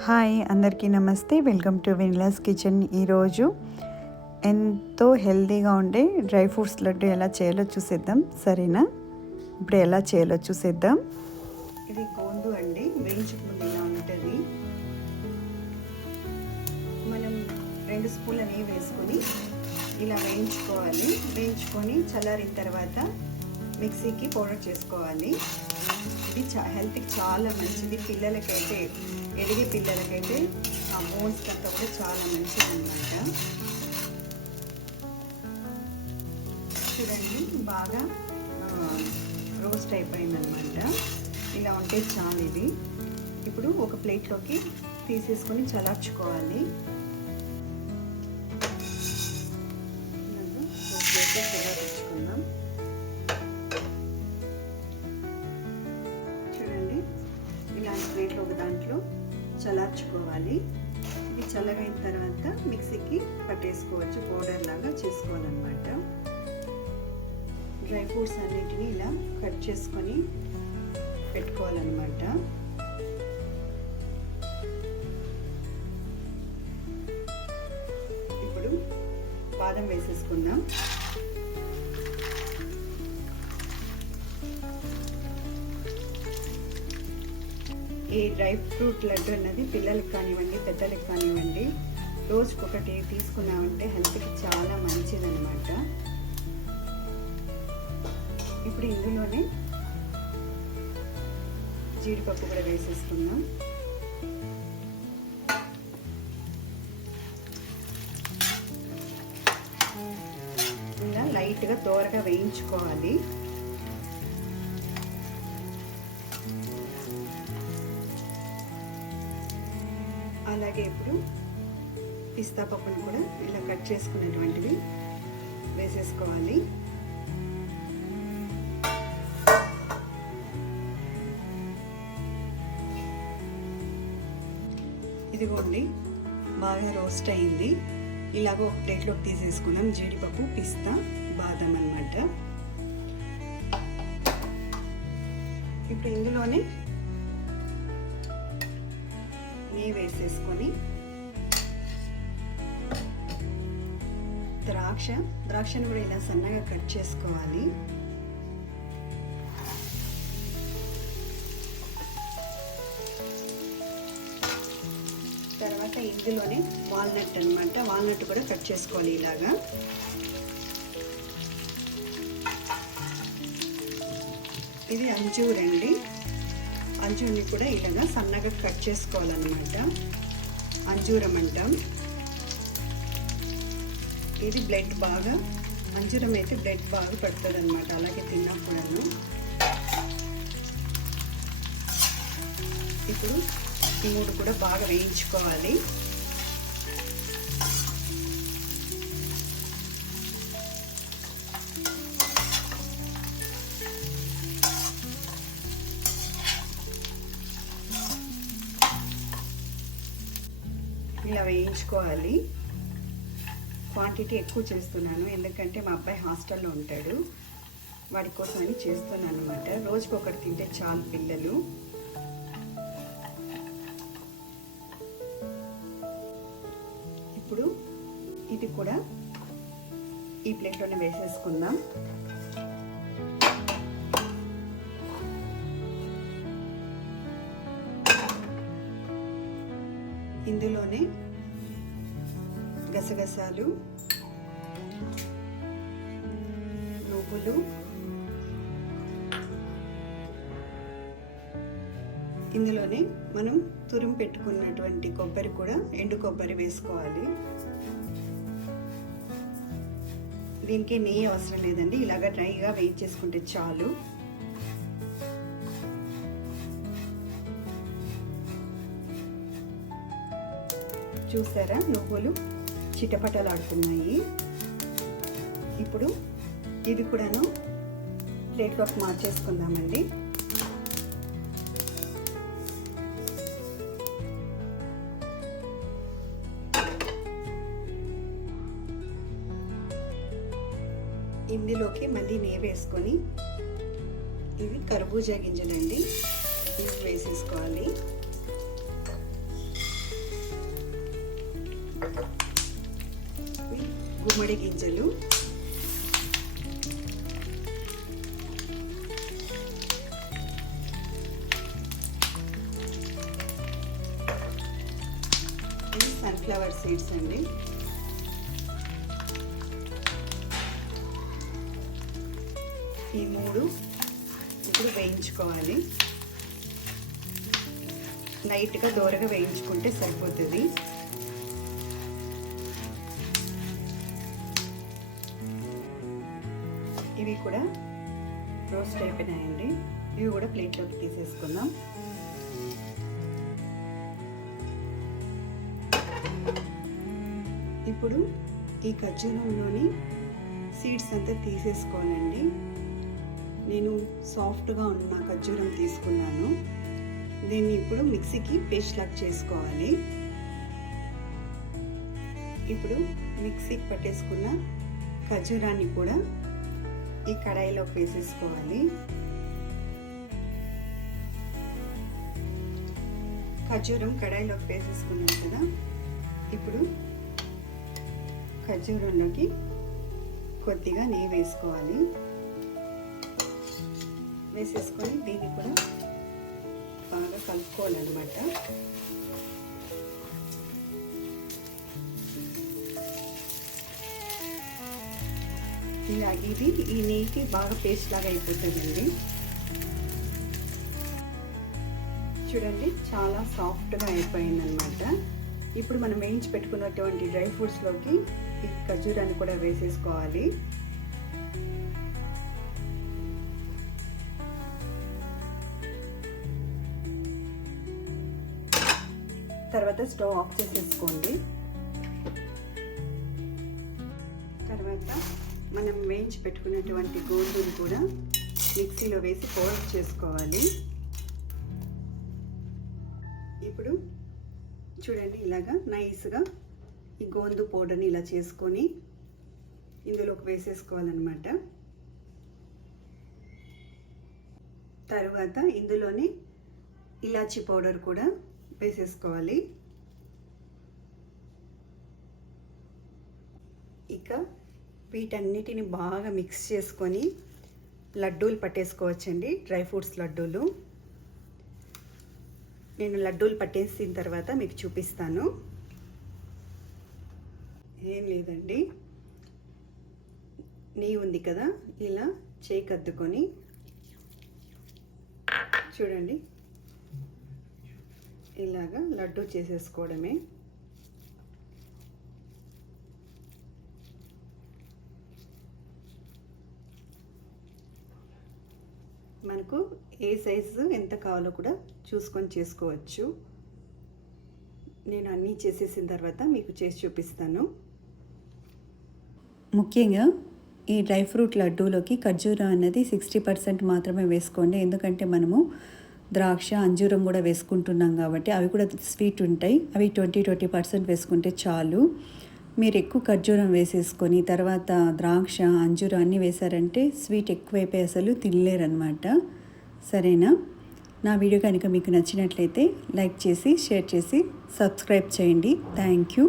Hi అందరికీ నమస్తే. Welcome to vanilla's kitchen. ఈరోజు ఎంతో హెల్తీగా ఉండే డ్రై ఫ్రూట్స్ లడ్డు ఎలా చేయాలో చూసేద్దాం. సరేనా? ఇప్పుడు ఎలా చేయాలో చూసేద్దాం. ఇది గోండు అండి, వేయించుకుంది ఇలా ఉంటుంది. మనం 2 స్పూన్ల నెయ్యి వేసుకొని ఇలా వేయించుకోవాలి. వేయించుకొని చల్లారిన తర్వాత మిక్సీకి పౌడర్ చేసుకోవాలి. ఇది హెల్త్కి చాలా మంచిది. పిల్లలకైతే, ఎదిగే పిల్లలకైతే ఆ బోన్స్ కంతా కూడా చాలా మంచిది అన్నమాట. చూడండి, బాగా రోస్ట్ అయిపోయిందనమాట. ఇలా ఉంటే చాలు. ఇది ఇప్పుడు ఒక ప్లేట్లోకి తీసేసుకొని చల్లార్చుకోవాలి. చల్లార్చుకుందాం. చూడండి, ఇలాంటి ప్లేట్లో ఒక దాంట్లో చల్లార్చుకోవాలి. ఇది చల్లగైన తర్వాత మిక్సీకి పట్టేసుకోవచ్చు, పౌడర్ లాగా చేసుకోవాలన్నమాట. డ్రై ఫ్రూట్స్ అన్నిటిని ఇలా కట్ చేసుకొని పెట్టుకోవాలన్నమాట. ఇప్పుడు బాదం వేసేసుకుందాం. ఈ డ్రై ఫ్రూట్ లడ్డు అన్నది పిల్లలకి కానివ్వండి, పెద్దలకి కానివ్వండి, రోజుకొకటి తీసుకున్నామంటే హెల్త్కి చాలా మంచిదన్నమాట. ఇప్పుడు ఇందులోనే జీడిపప్పు కూడా వేసేసుకుందాం. ఇలా లైట్గా దోరగా వేయించుకోవాలి. అలాగే ఇప్పుడు పిస్తా పప్పును కూడా ఇలా కట్ చేసుకున్నటువంటివి వేసేసుకోవాలి. ఇదిగోండి, బాగా రోస్ట్ అయింది. ఇలాగ ఒక ప్లేట్లోకి తీసేసుకుందాం. జీడిపప్పు, పిస్తా, బాదం అన్నమాట. ఇప్పుడు ఇందులోనే నెయ్యి వేసేసుకొని ద్రాక్షను కూడా ఇలా సన్నగా కట్ చేసుకోవాలి. తర్వాత ఇందులోనే వాల్నట్ అన్నమాట. వాల్నట్ కూడా కట్ చేసుకోవాలి ఇలాగా. ఇది అంజూర్ అండి. అంజూర్ని కూడా ఇలాగా సన్నగా కట్ చేసుకోవాలన్నమాట. అంజూరం అంటాం. ఇది బ్లడ్ బాగా, అంజూరం అయితే బ్లడ్ బాగా పడుతుంది అనమాట. అలాగే తిన్నప్పుడను. ఇప్పుడు ఈ 3 కూడా బాగా వేయించుకోవాలి. ఇలా వేయించుకోవాలి. క్వాంటిటీ ఎక్కువ చేస్తున్నాను, ఎందుకంటే మా అబ్బాయి హాస్టల్లో ఉంటాడు. వాడి కోసమని చేస్తున్నాను అనమాట. రోజుకొకటి తింటే చాలు పిల్లలు. ఇప్పుడు ఇది కూడా ఈ ప్లేట్లోనే వేసేసుకుందాం. ఇందులోనే గసగసాలు, నువ్వులు, ఇందులోనే మనం తురుము పెట్టుకున్నటువంటి కొబ్బరి కూడా, ఎండు కొబ్బరి వేసుకోవాలి. దీనికి నెయ్యి అవసరం లేదండి, ఇలాగా డ్రైగా వేయించేసుకుంటే చాలు. చూసారా, నువ్వులు చిటపటలాడుతున్నాయి. ఇప్పుడు ఇది కూడాను ప్లేట్లోకి మార్చేసుకుందామండి. ఇందులోకి మళ్ళీ నెయ్యి వేసుకొని, ఇవి కర్బూజా గింజలండి, ఇవి వేసేసుకోవాలి. గుమ్మడి గింజలు, సన్ఫ్లవర్ సీడ్స్ అండి. ఈ 3 ఇప్పుడు వేయించుకోవాలి. లైట్గా దోరగా వేయించుకుంటే సరిపోతుంది. ఇవి కూడా రోస్ట్ అయిపోయినాయండి. ఇవి కూడా ప్లేట్లోకి తీసేసుకుందాం. ఇప్పుడు ఈ ఖర్జూరంలోని సీడ్స్ అంతా తీసేసుకోవాలండి. నేను సాఫ్ట్గా ఉన్న ఖర్జూరం తీసుకున్నాను. దీన్ని ఇప్పుడు మిక్సీకి పేస్ట్ లాగా చేసుకోవాలి. ఇప్పుడు మిక్సీకి పట్టేసుకున్న ఖర్జూరాన్ని కూడా ఈ కడాయిలోకి వేసేసుకోవాలి. ఖర్జూరం కడాయిలోకి వేసేసుకున్నాం కదా. ఇప్పుడు ఖర్జూరంలోకి కొద్దిగా నెయ్యి వేసుకోవాలి. వేసేసుకొని దీన్ని కూడా బాగా కలుపుకోవాలన్నమాట. ఇలాగే ఇది ఈ నెయ్యికి బాగా పేస్ట్ లాగా అయిపోతుందండి. చూడండి, చాలా సాఫ్ట్గా అయిపోయిందనమాట. ఇప్పుడు మనం వేయించి పెట్టుకున్నటువంటి డ్రై ఫ్రూట్స్లోకి ఈ ఖర్జూరాన్ని కూడా వేసేసుకోవాలి. తర్వాత స్టవ్ ఆఫ్ చేసేసుకోండి. తర్వాత మనం వేయించి పెట్టుకున్నటువంటి గోధుమలు కూడా మిక్సీలో వేసి పౌడర్ చేసుకోవాలి. ఇప్పుడు చూడండి, ఇలాగా నైస్గా ఈ గోధుమ పౌడర్ని ఇలా చేసుకొని ఇందులోకి వేసేసుకోవాలన్నమాట. తర్వాత ఇందులోనే ఇలాచీ పౌడర్ కూడా వేసేసుకోవాలి. ఇక వీటన్నిటిని బాగా మిక్స్ చేసుకొని లడ్డూలు పట్టేసుకోవచ్చండి. డ్రై ఫ్రూట్స్ లడ్డూలు. నేను లడ్డూలు పట్టేసిన తర్వాత మీకు చూపిస్తాను. ఏం లేదండి, నెయ్యి ఉంది కదా, ఇలా చేయి కద్దుకొని చూడండి, ఇలాగా లడ్డూ చేసేసుకోవడమే. మనకు ఏ సైజు ఎంత కావాలో కూడా చూసుకొని చేసుకోవచ్చు. నేను అన్నీ చేసేసిన తర్వాత మీకు చేసి చూపిస్తాను. ముఖ్యంగా ఈ డ్రై ఫ్రూట్ లడ్డూలోకి ఖర్జూరం అన్నది 60% మాత్రమే వేసుకోండి. ఎందుకంటే మనము ద్రాక్ష, అంజూరం కూడా వేసుకుంటున్నాం కాబట్టి అవి కూడా స్వీట్ ఉంటాయి. అవి 20% వేసుకుంటే చాలు. మీరు ఎక్కువ ఖర్జూరం వేసేసుకొని తర్వాత ద్రాక్ష, అంజూరం అన్నీ వేశారంటే స్వీట్ ఎక్కువైపోయి అసలు తినలేరనమాట. సరేనా? నా వీడియో కనుక మీకు నచ్చినట్లయితే లైక్ చేసి, షేర్ చేసి, సబ్స్క్రైబ్ చేయండి. Thank you.